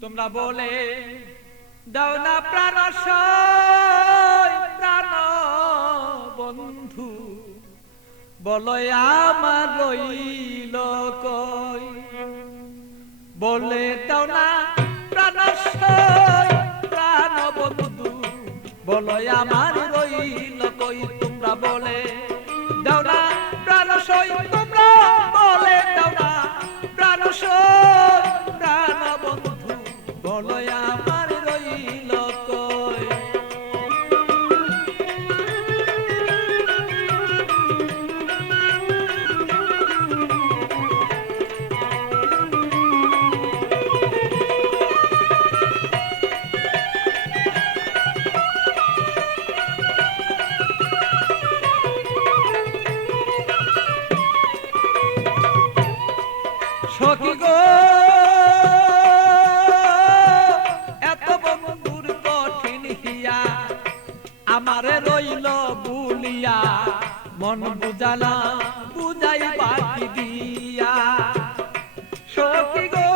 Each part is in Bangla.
তোমরা বলে, দাও না প্রাণ প্রাণ বন্ধু। বলো আমার রইল কই? বলে, দাও না প্রাণ প্রাণ বন্ধু। বলো আমার রইল কই? তোমরা বলে আমারে রইল বুলিয়া মন বুঝালা বুঝাই বাকি দিয়া? সখী গো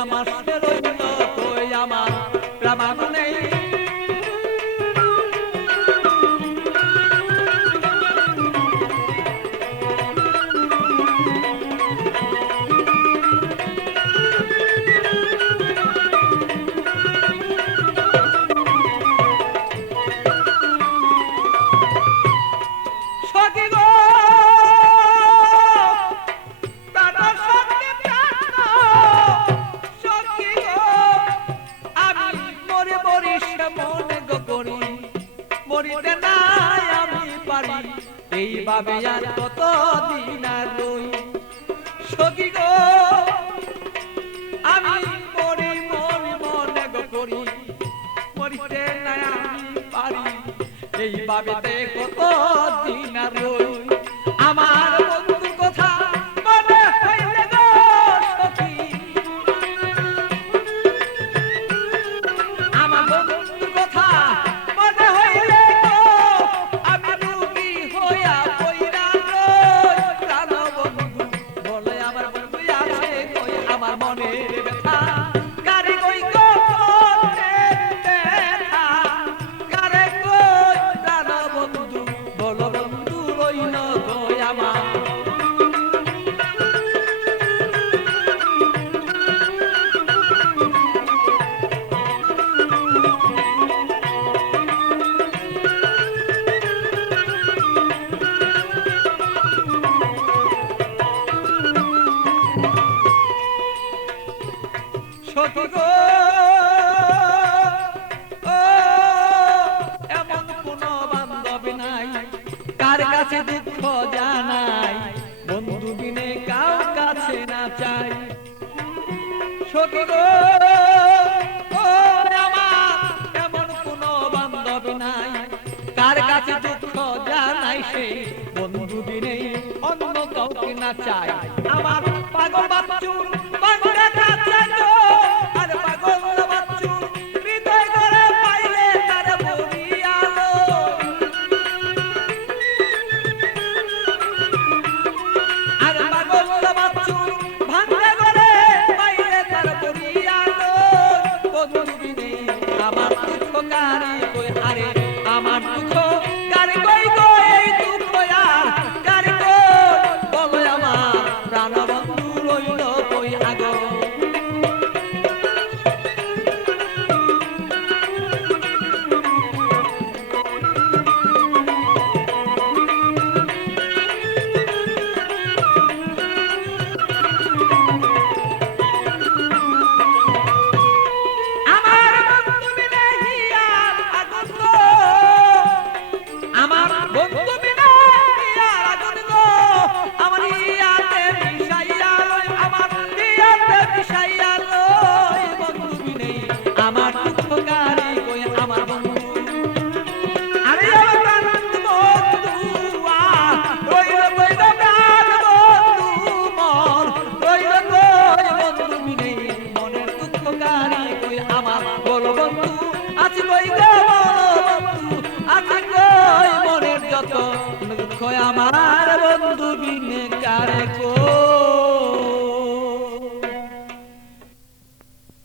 আমার মরিতে নাই আমি পারি। এইভাবে আর কত আর রই। সখী গো, আমি করি মন মনে করি। করিতে নাই আমি পারি। এইভাবে কত কার কাছে দুঃখ জানাই বন্ধু বিনে কাউ কাছে না চাই? এমন কোন বান্ধব নাই। কার কাছে দুঃখ জানাই সে? বন্ধু বিনে অন্য কাউকে না চাই। আমার কয় আমার বন্ধু বিন